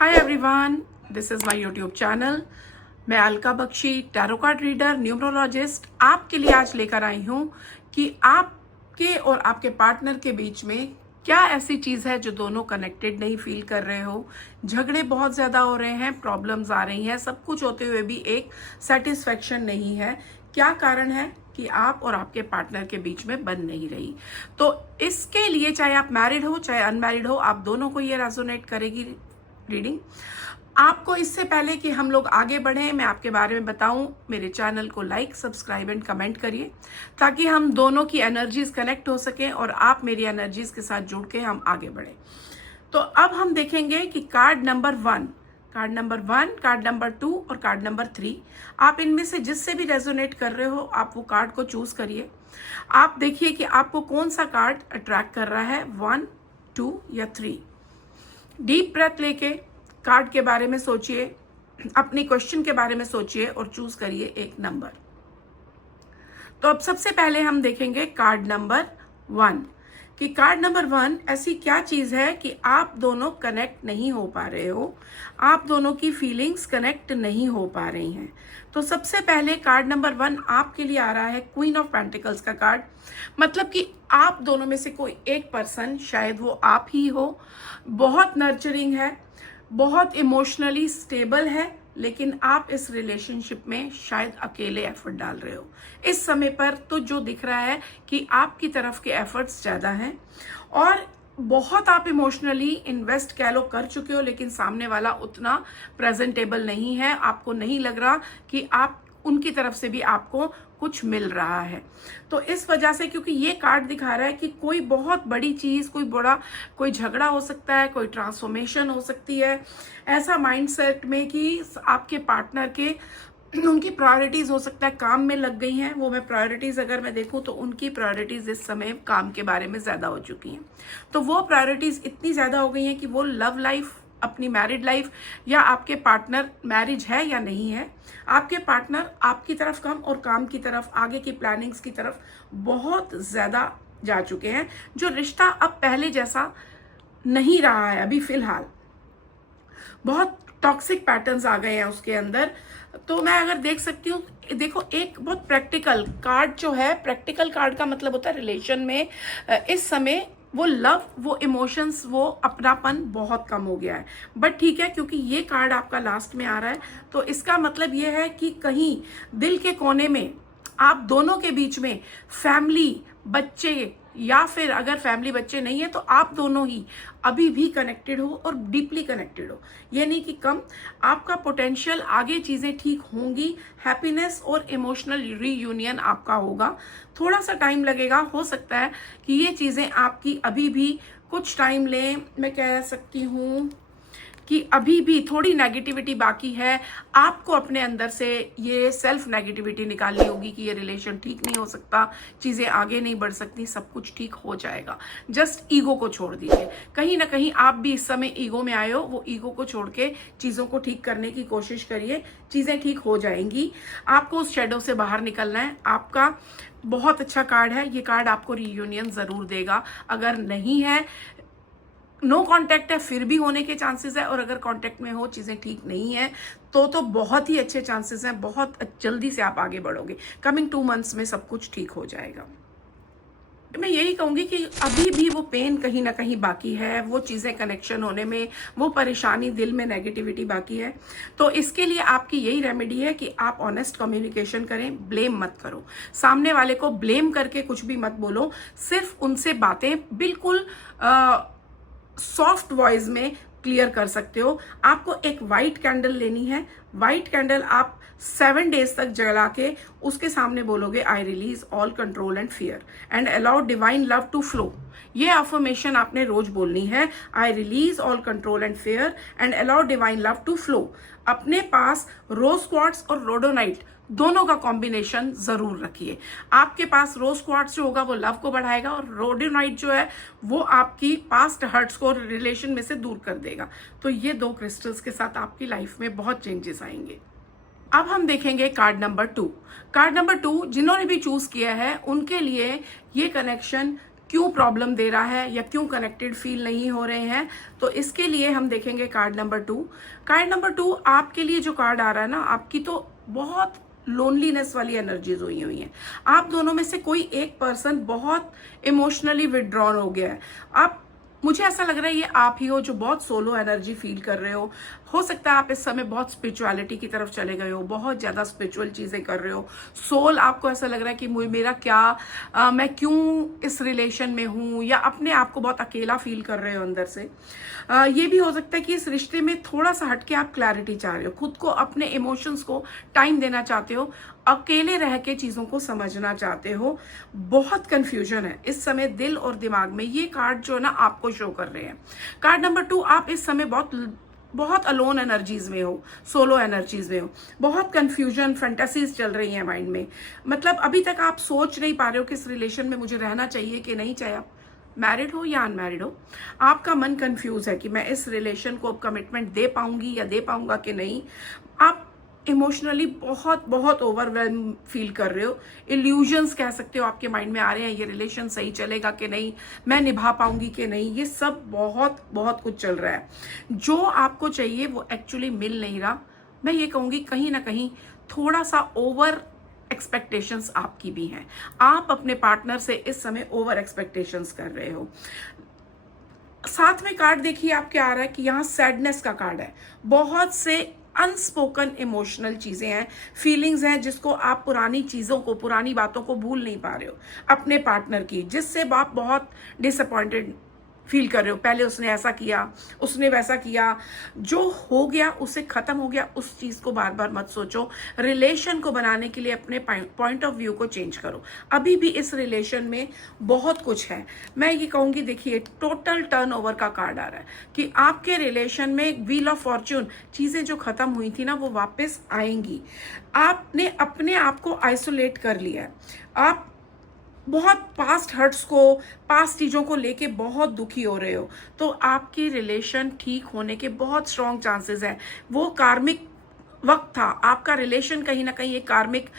Hi everyone, this is my YouTube channel. मैं Alka Bakshi, tarot card reader, numerologist, आपके लिए आज लेकर आई हूँ कि आपके और आपके पार्टनर के बीच में क्या ऐसी चीज़ है जो दोनों कनेक्टेड नहीं फील कर रहे हो। झगड़े बहुत ज़्यादा हो रहे हैं, प्रॉब्लम्स आ रही हैं, सब कुछ होते हुए भी एक सेटिस्फेक्शन नहीं है। क्या कारण है कि आप और आपके पार्टनर के बीच में बन नहीं रही। तो इसके लिए चाहे आप मैरिड हो चाहे अनमैरिड हो, आप दोनों को ये रेजोनेट करेगी रीडिंग। आपको इससे पहले कि हम लोग आगे बढ़ें, मैं आपके बारे में बताऊं, मेरे चैनल को लाइक, सब्सक्राइब एंड कमेंट करिए ताकि हम दोनों की एनर्जीज कनेक्ट हो सके और आप मेरी एनर्जीज के साथ जुड़ के हम आगे बढ़ें। तो अब हम देखेंगे कि कार्ड नंबर 1, कार्ड नंबर 2 और कार्ड नंबर 3, आप इनमें से जिससे भी रेजोनेट कर रहे हो आप वो कार्ड को चूज करिए। आप देखिए कि आपको कौन सा कार्ड अट्रैक्ट कर रहा है, 1, 2 या 3। डीप ब्रेथ लेके कार्ड के बारे में सोचिए, अपनी क्वेश्चन के बारे में सोचिए और चूज करिए एक नंबर। तो अब सबसे पहले हम देखेंगे कार्ड नंबर 1 कि कार्ड नंबर 1 ऐसी क्या चीज है कि आप दोनों कनेक्ट नहीं हो पा रहे हो, आप दोनों की फीलिंग्स कनेक्ट नहीं हो पा रही हैं। तो सबसे पहले कार्ड नंबर 1 आपके लिए आ रहा है क्वीन ऑफ पेंटिकल्स का कार्ड। मतलब कि आप दोनों में से कोई एक पर्सन, शायद वो आप ही हो, बहुत नर्चरिंग है, बहुत इमोशनली स्टेबल है, लेकिन आप इस रिलेशनशिप में शायद अकेले एफर्ट डाल रहे हो इस समय पर। तो जो दिख रहा है कि आपकी तरफ के एफर्ट्स ज्यादा हैं और बहुत आप इमोशनली इन्वेस्ट कह लो कर चुके हो, लेकिन सामने वाला उतना प्रेजेंटेबल नहीं है। आपको नहीं लग रहा कि आप उनकी तरफ से भी आपको कुछ मिल रहा है। तो इस वजह से, क्योंकि ये कार्ड दिखा रहा है कि कोई बहुत बड़ी चीज, कोई झगड़ा हो सकता है, कोई ट्रांसफॉर्मेशन हो सकती है ऐसा माइंडसेट में कि आपके पार्टनर के उनकी प्रायोरिटीज हो सकता है काम में लग गई हैं। वो मैं प्रायोरिटीज अगर मैं देखूं तो उनकी प्रायोरिटीज इस समय काम के बारे में ज्यादा हो चुकी हैं। तो वो प्रायोरिटीज इतनी ज्यादा हो गई हैं कि वो लव लाइफ, अपनी मैरिड लाइफ, या आपके पार्टनर मैरिज है या नहीं है, आपके पार्टनर आपकी तरफ कम और काम की तरफ, आगे की प्लानिंग्स की तरफ बहुत ज्यादा जा चुके हैं। जो रिश्ता अब पहले जैसा नहीं रहा है अभी फिलहाल, बहुत टॉक्सिक पैटर्न्स आ गए हैं उसके अंदर। तो मैं अगर देख सकती हूँ, देखो एक बहुत प्रैक्टिकल कार्ड जो है, प्रैक्टिकल कार्ड का मतलब होता है रिलेशन में इस समय वो लव, वो इमोशंस, वो अपनापन बहुत कम हो गया है। बट ठीक है, क्योंकि ये कार्ड आपका लास्ट में आ रहा है तो इसका मतलब ये है कि कहीं दिल के कोने में आप दोनों के बीच में फैमिली, बच्चे, या फिर अगर फैमिली बच्चे नहीं है तो आप दोनों ही अभी भी कनेक्टेड हो और डीपली कनेक्टेड हो। ये नहीं कि कम, आपका पोटेंशियल, आगे चीजें ठीक होंगी, हैप्पीनेस और इमोशनल रीयूनियन आपका होगा। थोड़ा सा टाइम लगेगा, हो सकता है कि ये चीजें आपकी अभी भी कुछ टाइम लें। मैं कह सकती हूँ कि अभी भी थोड़ी नेगेटिविटी बाकी है। आपको अपने अंदर से ये सेल्फ नेगेटिविटी निकालनी होगी कि ये रिलेशन ठीक नहीं हो सकता, चीजें आगे नहीं बढ़ सकती, सब कुछ ठीक हो जाएगा। जस्ट ईगो को छोड़ दीजिए। कहीं ना कहीं आप भी इस समय ईगो में आए हो, वो ईगो को छोड़ के चीजों को ठीक करने की कोशिश करिए, चीजें ठीक हो जाएंगी। आपको उस शेडो से बाहर निकलना है। आपका बहुत अच्छा कार्ड है, ये कार्ड आपको रीयूनियन जरूर देगा। अगर नहीं है, नो कांटेक्ट है, फिर भी होने के चांसेस है, और अगर कांटेक्ट में हो, चीजें ठीक नहीं है तो बहुत ही अच्छे चांसेस हैं, बहुत जल्दी से आप आगे बढ़ोगे। कमिंग 2 मंथ्स में सब कुछ ठीक हो जाएगा। मैं यही कहूंगी कि अभी भी वो पेन कहीं ना कहीं बाकी है, वो चीजें कनेक्शन होने में, वो परेशानी, दिल में नेगेटिविटी बाकी है। तो इसके लिए आपकी यही रेमेडी है कि आप ऑनेस्ट कम्युनिकेशन करें, ब्लेम मत करो। सामने वाले को ब्लेम करके कुछ भी मत बोलो, सिर्फ उनसे बातें बिल्कुल सॉफ्ट वॉइस में क्लियर कर सकते हो। आपको एक व्हाइट कैंडल लेनी है। व्हाइट कैंडल आप 7 डेज तक जला के उसके सामने बोलोगे, I release all control and fear and allow divine love to flow. ये अफर्मेशन आपने रोज बोलनी है, I release all control and fear and allow divine love to flow. अपने पास रोज क्वार्ट्स और रोडोनाइट दोनों का कॉम्बिनेशन जरूर रखिए। आपके पास रोज क्वार्ट्स जो होगा वो लव को बढ़ाएगा, और रोडोनाइट जो है वो आपकी पास्ट हर्ट्स को रिलेशन में से दूर कर देगा। तो ये 2 क्रिस्टल्स के साथ आपकी लाइफ में बहुत चेंजेस आएंगे। अब हम देखेंगे कार्ड नंबर 2। कार्ड नंबर 2 जिन्होंने भी चूज किया है उनके लिए ये कनेक्शन क्यों प्रॉब्लम दे रहा है या क्यों कनेक्टेड फील नहीं हो रहे हैं। तो इसके लिए हम देखेंगे कार्ड नंबर 2। कार्ड नंबर 2 आपके लिए जो कार्ड आ रहा है ना, आपकी तो बहुत लोनलीनेस वाली एनर्जीज हुई हैं। आप दोनों में से कोई एक पर्सन बहुत इमोशनली विड्रॉन हो गया है। आप, मुझे ऐसा लग रहा है ये आप ही हो जो बहुत सोलो एनर्जी फील कर रहे हो सकता है आप इस समय बहुत स्पिरिचुअलिटी की तरफ चले गए हो, बहुत ज्यादा स्पिरिचुअल चीजें कर रहे हो। सोल आपको ऐसा लग रहा है कि मेरा क्या, मैं क्यों इस रिलेशन में हूं, या अपने आप को बहुत अकेला फील कर रहे हो अंदर से। ये भी हो सकता है कि इस रिश्ते में थोड़ा सा हटके आप क्लैरिटी चाह रहे हो, खुद को, अपने इमोशंस को टाइम देना चाहते हो, अकेले रह के चीजों को समझना चाहते हो। बहुत कंफ्यूजन है इस समय दिल और दिमाग में। ये कार्ड जो है ना आपको शो कर रहे हैं। कार्ड नंबर 2, आप इस समय बहुत अलोन एनर्जीज में हो, सोलो एनर्जीज में हो, बहुत कंफ्यूजन, फैंटेसीज चल रही हैं माइंड में। मतलब अभी तक आप सोच नहीं पा रहे हो कि इस रिलेशन में मुझे रहना चाहिए कि नहीं चाहिए। आप मैरिड हो या अनमैरिड हो, आपका मन कंफ्यूज है कि मैं इस रिलेशन को कमिटमेंट दे पाऊंगी या दे पाऊंगा कि नहीं। आप इमोशनली बहुत बहुत ओवरवेल्म फील कर रहे हो। इल्यूजन्स कह सकते हो आपके माइंड में आ रहे हैं, ये रिलेशन सही चलेगा कि नहीं, मैं निभा पाऊंगी कि नहीं। ये सब बहुत बहुत कुछ चल रहा है। जो आपको चाहिए वो एक्चुअली मिल नहीं रहा। मैं ये कहूंगी कहीं ना कहीं थोड़ा सा ओवर एक्सपेक्टेशंस आपकी भी हैं। आप अपने पार्टनर से इस समय ओवर एक्सपेक्टेशंस कर रहे हो। साथ में कार्ड देखिए आपके आ रहा है कि यहाँ सैडनेस का कार्ड है। बहुत से अनस्पोकन इमोशनल चीजें हैं, फीलिंग्स हैं, जिसको आप पुरानी चीजों को, पुरानी बातों को भूल नहीं पा रहे हो अपने पार्टनर की, जिससे आप बहुत डिसअपॉइंटेड फील कर रहे हो। पहले उसने ऐसा किया, उसने वैसा किया, जो हो गया उससे खत्म हो गया। उस चीज को बार बार मत सोचो। रिलेशन को बनाने के लिए अपने पॉइंट ऑफ व्यू को चेंज करो। अभी भी इस रिलेशन में बहुत कुछ है। मैं ये कहूंगी, देखिए टोटल टर्नओवर का कार्ड आ रहा है कि आपके रिलेशन में व्हील ऑफ फॉर्च्यून, चीजें जो खत्म हुई थी ना वो वापस आएंगी। आपने अपने आप को आइसोलेट कर लिया है। आप बहुत पास्ट हर्ट्स को, पास्ट चीजों को लेके बहुत दुखी हो रहे हो। तो आपकी रिलेशन ठीक होने के बहुत स्ट्रॉन्ग चांसेस है। वो कार्मिक वक्त था, आपका रिलेशन कहीं ना कहीं एक कार्मिक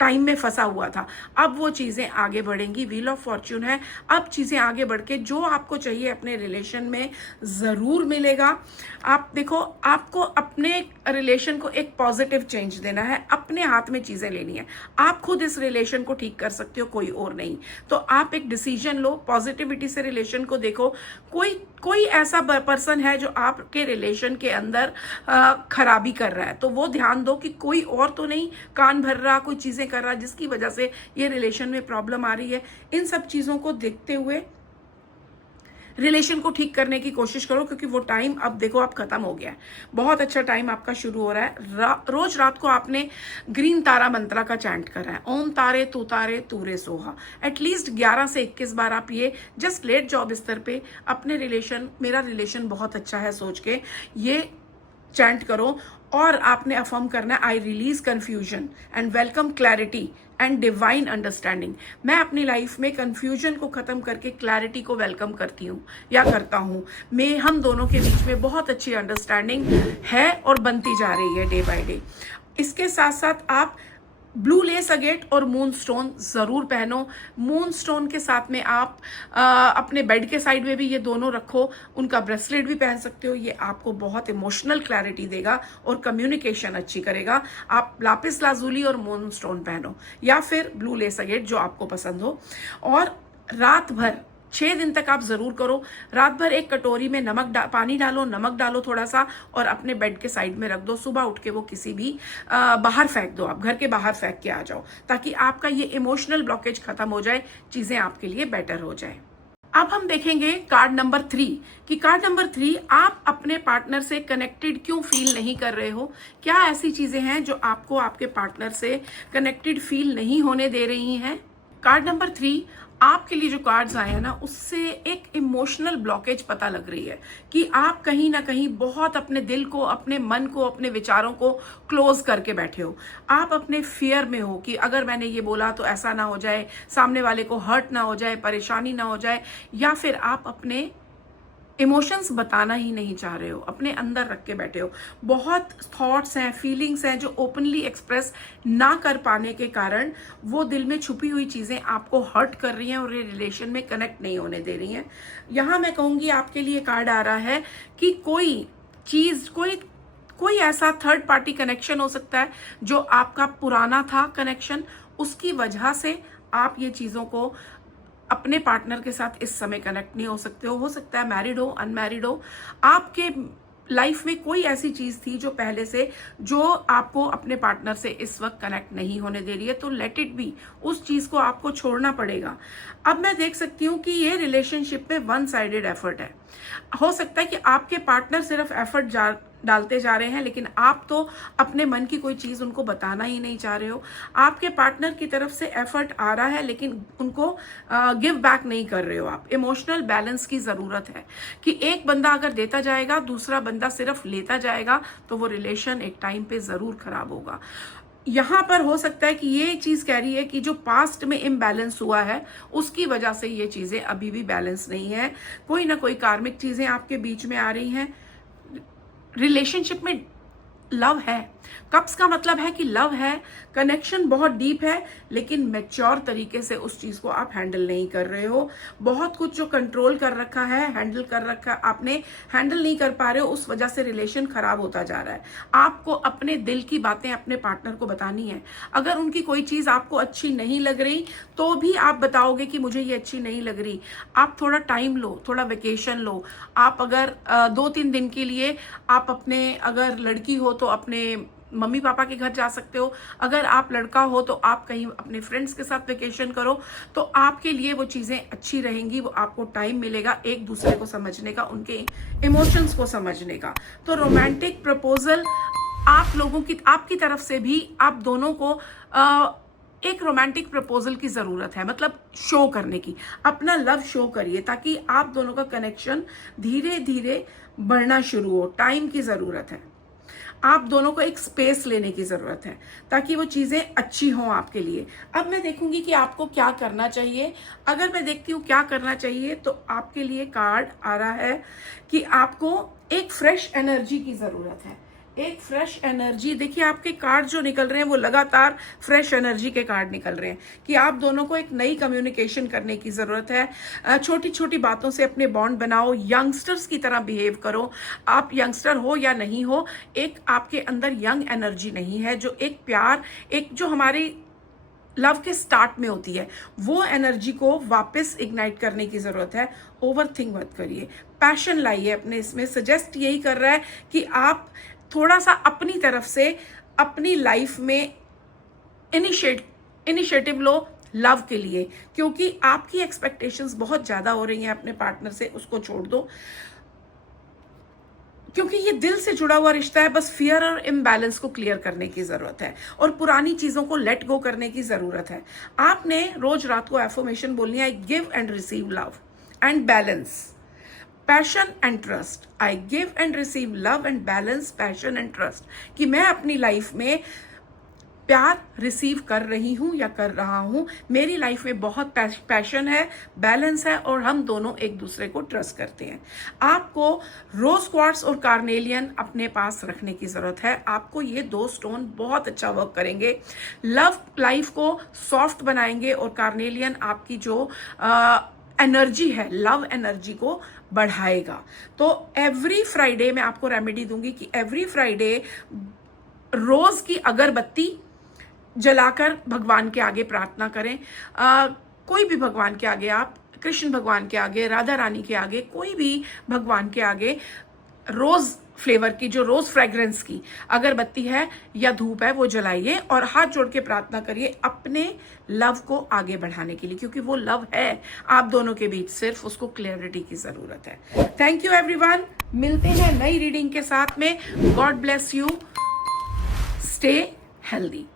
टाइम में फंसा हुआ था। अब वो चीजें आगे बढ़ेंगी। व्हील ऑफ फॉर्च्यून है। अब चीजें आगे बढ़ के जो आपको चाहिए अपने रिलेशन में जरूर मिलेगा। आप देखो, आपको अपने रिलेशन को एक पॉजिटिव चेंज देना है, अपने हाथ में चीजें लेनी है। आप खुद इस रिलेशन को ठीक कर सकते हो, कोई और नहीं। तो आप एक डिसीजन लो, पॉजिटिविटी से रिलेशन को देखो। कोई ऐसा पर्सन है जो आपके रिलेशन के अंदर खराबी कर रहा है, तो वो ध्यान दो कि कोई और तो नहीं कान भर रहा, कोई चीजें कर रहा जिसकी वजह से ये रिलेशन में प्रॉब्लम आ रही है। इन सब चीजों को देखते हुए रिलेशन को ठीक करने की कोशिश करो, क्योंकि वो टाइम अब देखो आप खत्म हो गया है। बहुत अच्छा टाइम आपका शुरू हो रहा है। रोज रात को आपने ग्रीन तारा मंत्रा का चैंट करा है, ओम तारे तू रे सोहा। एटलीस्ट 11 से 21 बार आप ये जस्ट लेट जाओ बिस्तर पे, अपने रिलेशन, मेरा रिलेशन बहुत अच्छा है सोच के ये चैंट करो। और आपने अफर्म करना है, I release confusion and welcome clarity and divine understanding. मैं अपनी लाइफ में कंफ्यूजन को खत्म करके क्लैरिटी को वेलकम करती हूँ या करता हूँ। मैं, हम दोनों के बीच में बहुत अच्छी अंडरस्टैंडिंग है और बनती जा रही है डे बाय डे। इसके साथ साथ आप ब्लू लेस अगेट और मून स्टोन जरूर पहनो। मून स्टोन के साथ में आप अपने बेड के साइड में भी ये दोनों रखो। उनका ब्रेसलेट भी पहन सकते हो। ये आपको बहुत इमोशनल क्लैरिटी देगा और कम्युनिकेशन अच्छी करेगा। आप लापिस लाजुली और मून स्टोन पहनो, या फिर ब्लू लेस अगेट, जो आपको पसंद हो। और रात भर 6 दिन तक आप जरूर करो। रात भर एक कटोरी में पानी डालो, नमक डालो थोड़ा सा, और अपने बेड के साइड में रख दो। सुबह उठ के वो किसी भी बाहर फेंक दो, आप घर के बाहर फेंक के आ जाओ, ताकि आपका ये इमोशनल ब्लॉकेज खत्म हो जाए, चीजें आपके लिए बेटर हो जाए। अब हम देखेंगे कार्ड नंबर 3 कि कार्ड नंबर 3, आप अपने पार्टनर से कनेक्टेड क्यों फील नहीं कर रहे हो। क्या ऐसी चीजें हैं जो आपको आपके पार्टनर से कनेक्टेड फील नहीं होने दे रही हैं। कार्ड नंबर 3, आपके लिए जो कार्ड्स आए हैं ना, उससे एक इमोशनल ब्लॉकेज पता लग रही है कि आप कहीं ना कहीं बहुत अपने दिल को, अपने मन को, अपने विचारों को क्लोज करके बैठे हो। आप अपने फियर में हो कि अगर मैंने ये बोला तो ऐसा ना हो जाए, सामने वाले को हर्ट ना हो जाए, परेशानी ना हो जाए, या फिर आप अपने इमोशंस बताना ही नहीं चाह रहे हो, अपने अंदर रख के बैठे हो। बहुत थॉट्स हैं, फीलिंग्स हैं जो ओपनली एक्सप्रेस ना कर पाने के कारण वो दिल में छुपी हुई चीज़ें आपको हर्ट कर रही हैं और ये रिलेशन में कनेक्ट नहीं होने दे रही हैं। यहाँ मैं कहूँगी आपके लिए कार्ड आ रहा है कि कोई चीज़, कोई ऐसा थर्ड पार्टी कनेक्शन हो सकता है जो आपका पुराना था कनेक्शन, उसकी वजह से आप ये चीज़ों को अपने पार्टनर के साथ इस समय कनेक्ट नहीं हो सकते हो सकता है मैरिड हो, अनमैरिड हो, आपके लाइफ में कोई ऐसी चीज थी जो पहले से जो आपको अपने पार्टनर से इस वक्त कनेक्ट नहीं होने दे रही है, तो लेट इट बी, उस चीज को आपको छोड़ना पड़ेगा। अब मैं देख सकती हूँ कि ये रिलेशनशिप में वन साइडेड एफर्ट है। हो सकता है कि आपके पार्टनर सिर्फ एफर्ट डालते जा रहे हैं, लेकिन आप तो अपने मन की कोई चीज उनको बताना ही नहीं चाह रहे हो। आपके पार्टनर की तरफ से एफर्ट आ रहा है लेकिन उनको गिव बैक नहीं कर रहे हो आप। इमोशनल बैलेंस की जरूरत है कि एक बंदा अगर देता जाएगा, दूसरा बंदा सिर्फ लेता जाएगा, तो वो रिलेशन एक टाइम पे जरूर खराब होगा। यहाँ पर हो सकता है कि ये चीज कह रही है कि जो पास्ट में इम्बैलेंस हुआ है उसकी वजह से ये चीजें अभी भी बैलेंस नहीं है। कोई ना कोई कार्मिक चीजें आपके बीच में आ रही हैं। रिलेशनशिप में लव है, कप्स का मतलब है कि लव है, कनेक्शन बहुत डीप है, लेकिन मैच्योर तरीके से उस चीज को आप हैंडल नहीं कर रहे हो। बहुत कुछ जो कंट्रोल कर रखा है, हैंडल कर रखा, आपने हैंडल नहीं कर पा रहे हो, उस वजह से रिलेशन खराब होता जा रहा है। आपको अपने दिल की बातें अपने पार्टनर को बतानी है। अगर उनकी कोई चीज आपको अच्छी नहीं लग रही तो भी आप बताओगे कि मुझे ये अच्छी नहीं लग रही। आप थोड़ा टाइम लो, थोड़ा वेकेशन लो। आप अगर 2-3 दिन के लिए आप अपने, अगर लड़की हो तो अपने मम्मी पापा के घर जा सकते हो, अगर आप लड़का हो तो आप कहीं अपने फ्रेंड्स के साथ वेकेशन करो, तो आपके लिए वो चीज़ें अच्छी रहेंगी। वो आपको टाइम मिलेगा एक दूसरे को समझने का, उनके इमोशंस को समझने का। तो रोमांटिक प्रपोजल आप लोगों की, आपकी तरफ से भी आप दोनों को एक रोमांटिक प्रपोजल की ज़रूरत है, मतलब शो करने की। अपना लव शो करिए ताकि आप दोनों का कनेक्शन धीरे धीरे बढ़ना शुरू हो। टाइम की ज़रूरत है, आप दोनों को एक स्पेस लेने की जरूरत है ताकि वो चीजें अच्छी हों आपके लिए। अब मैं देखूंगी कि आपको क्या करना चाहिए। अगर मैं देखती हूँ क्या करना चाहिए तो आपके लिए कार्ड आ रहा है कि आपको एक फ्रेश एनर्जी की जरूरत है। एक फ्रेश एनर्जी, देखिए आपके कार्ड जो निकल रहे हैं वो लगातार फ्रेश एनर्जी के कार्ड निकल रहे हैं कि आप दोनों को एक नई कम्युनिकेशन करने की जरूरत है। छोटी छोटी बातों से अपने बॉन्ड बनाओ, यंगस्टर्स की तरह बिहेव करो। आप यंगस्टर हो या नहीं हो, एक आपके अंदर यंग एनर्जी नहीं है जो एक प्यार, एक जो हमारी लव के स्टार्ट में होती है, वो एनर्जी को वापस इग्नाइट करने की जरूरत है। ओवर थिंक मत करिए, पैशन लाइए अपने इसमें। सजेस्ट यही कर रहा है कि आप थोड़ा सा अपनी तरफ से अपनी लाइफ में इनिशिएटिव लो लव के लिए, क्योंकि आपकी एक्सपेक्टेशंस बहुत ज्यादा हो रही हैं अपने पार्टनर से। उसको छोड़ दो, क्योंकि ये दिल से जुड़ा हुआ रिश्ता है। बस फियर और इम्बैलेंस को क्लियर करने की जरूरत है और पुरानी चीजों को लेट गो करने की जरूरत है। आपने रोज रात को एफर्मेशन बोलनी है, I give and receive love and balance, passion and trust. I give and receive love and balance, passion and trust, कि मैं अपनी लाइफ में प्यार रिसीव कर रही हूं या कर रहा हूं। मेरी लाइफ में बहुत पैशन है, बैलेंस है और हम दोनों एक दूसरे को ट्रस्ट करते हैं। आपको रोज क्वार्ट्स और कार्नेलियन अपने पास रखने की जरूरत है। आपको ये 2 स्टोन बहुत अच्छा वर्क करेंगे, लव लाइफ को सॉफ्ट बनाएंगे और कार्नेलियन आपकी जो एनर्जी है, लव एनर्जी को बढ़ाएगा। तो एवरी फ्राइडे मैं आपको रेमेडी दूंगी कि एवरी फ्राइडे रोज की अगरबत्ती जलाकर भगवान के आगे प्रार्थना करें। कोई भी भगवान के आगे, आप कृष्ण भगवान के आगे, राधा रानी के आगे, कोई भी भगवान के आगे रोज फ्लेवर की, जो रोज फ्रेग्रेंस की अगरबत्ती है या धूप है, वो जलाइए और हाथ जोड़ के प्रार्थना करिए अपने लव को आगे बढ़ाने के लिए, क्योंकि वो लव है आप दोनों के बीच, सिर्फ उसको क्लैरिटी की जरूरत है। थैंक यू एवरीवन, मिलते हैं नई रीडिंग के साथ में। God bless you, stay healthy.